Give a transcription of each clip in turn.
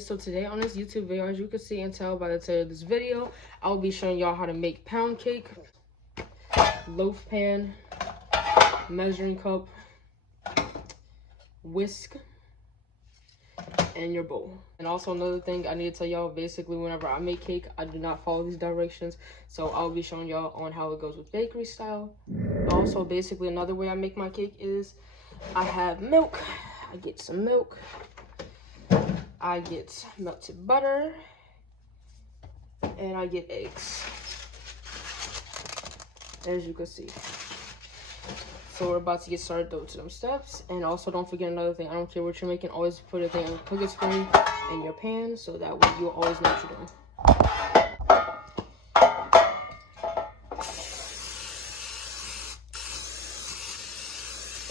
Alright, so today on this YouTube video, as you can see and tell by the title of this video, I'll be showing y'all how to make pound cake, loaf pan, measuring cup, whisk, and your bowl. And also another thing I need to tell y'all, basically whenever I make cake, I do not follow these directions, so I'll be showing y'all on how it goes with bakery style. Also, basically another way I make my cake is I have milk. I get some milk, I get melted butter, and I get eggs, as you can see. So we're about to get started though to them steps. And also don't forget another thing, I don't care what you're making, always put a thing in the cooking spray in your pan, so that way you'll always know what you're doing.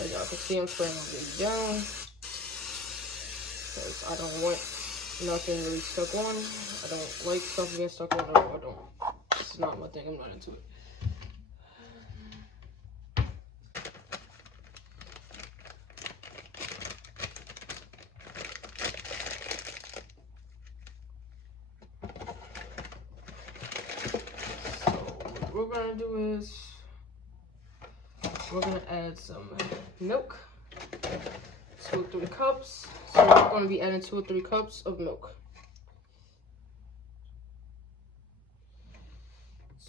As y'all can see, I'm spraying my baby down, because I don't want nothing really stuck on. I don't like stuff being stuck on. No, I don't. It's not my thing. I'm not into it. So what we're gonna do is we're gonna add some milk. 2 or 3 cups. So we're going to be adding 2 or 3 cups of milk.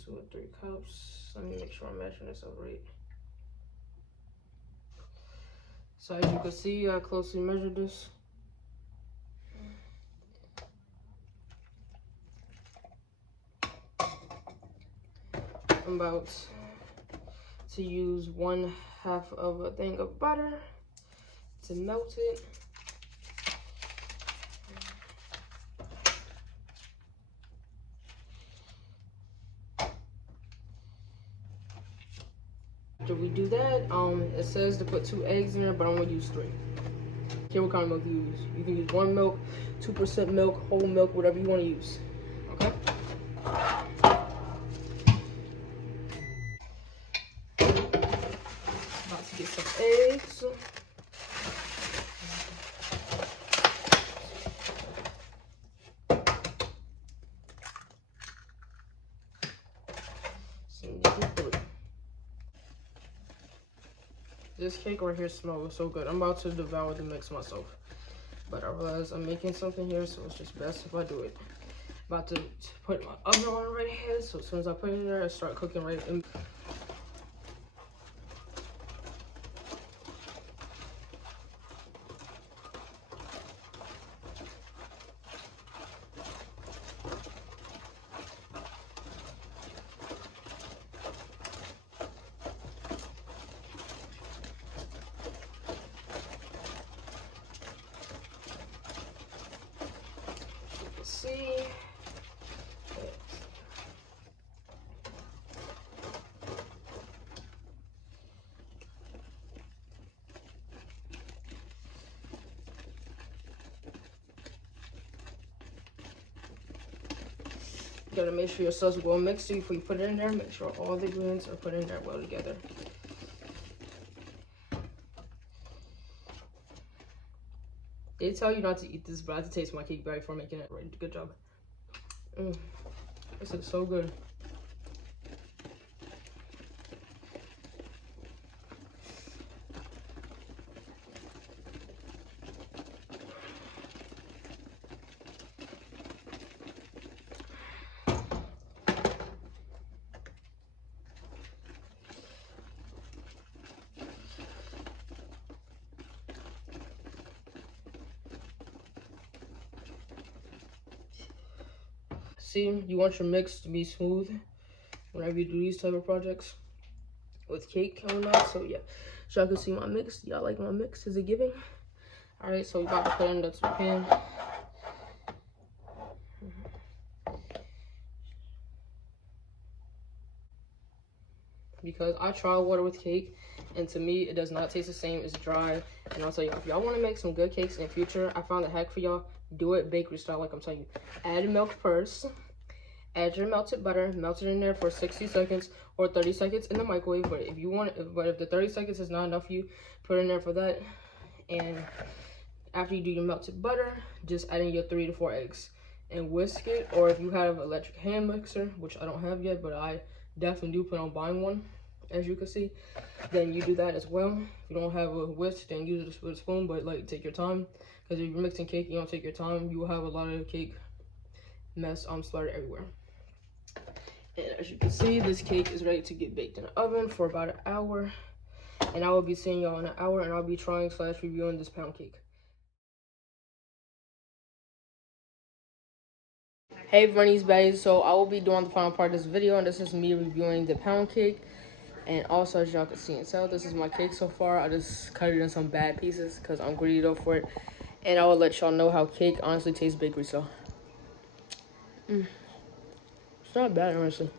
2 or 3 cups. Let me make sure I'm measuring this up right. So as you can see, I closely measured this. I'm about to use 1/2 of a thing of butter to melt it. After we do that, it says to put 2 eggs in there, but I'm gonna use 3. Here, what kind of milk you use? You can use 1 milk, 2% milk, whole milk, whatever you want to use. Okay. About to get some eggs. This cake right here smells so good. I'm about to devour the mix myself, but I realize I'm making something here, so it's just best if I do it. About to put my oven on right here, so as soon as I put it in there, I start cooking right in. See, you gotta make sure your sauce is well mixed before you put it in there. Make sure all the ingredients are put in there well together. They tell you not to eat this, but I have to taste my cake before making it. Right, good job. This is so good. See, you want your mix to be smooth whenever you do these type of projects with cake coming out. So yeah, so y'all can see my mix. Y'all like my mix? Is it giving? All right, so we about to put it into the pan. Because I try water with cake, and to me, it does not taste the same. It's dry. And I'll tell y'all, if y'all want to make some good cakes in the future, I found a hack for y'all. Do it bakery style, like I'm telling you. Add milk first. Add your melted butter, melt it in there for 60 seconds or 30 seconds in the microwave. But if you want, but if the 30 seconds is not enough for you, put it in there for that. And After you do your melted butter, just add in your 3 to 4 eggs and whisk it. Or if you have an electric hand mixer, which I don't have yet, but I definitely do plan on buying one, as you can see, then you do that as well. If you don't have a whisk, then use it with a spoon, but like take your time, because if you're mixing cake, you don't take your time, you will have a lot of cake mess splattered everywhere. And as you can see, this cake is ready to get baked in the oven for about an hour. And I will be seeing y'all in an hour, and I'll be trying / reviewing this pound cake. Hey Verniecebaddies, so I will be doing the final part of this video, and this is me reviewing the pound cake. And also, as y'all can see and tell, this is my cake so far. I just cut it in some bad pieces because I'm greedy though for it. And I will let y'all know how cake honestly tastes bakery, so. It's not bad, honestly.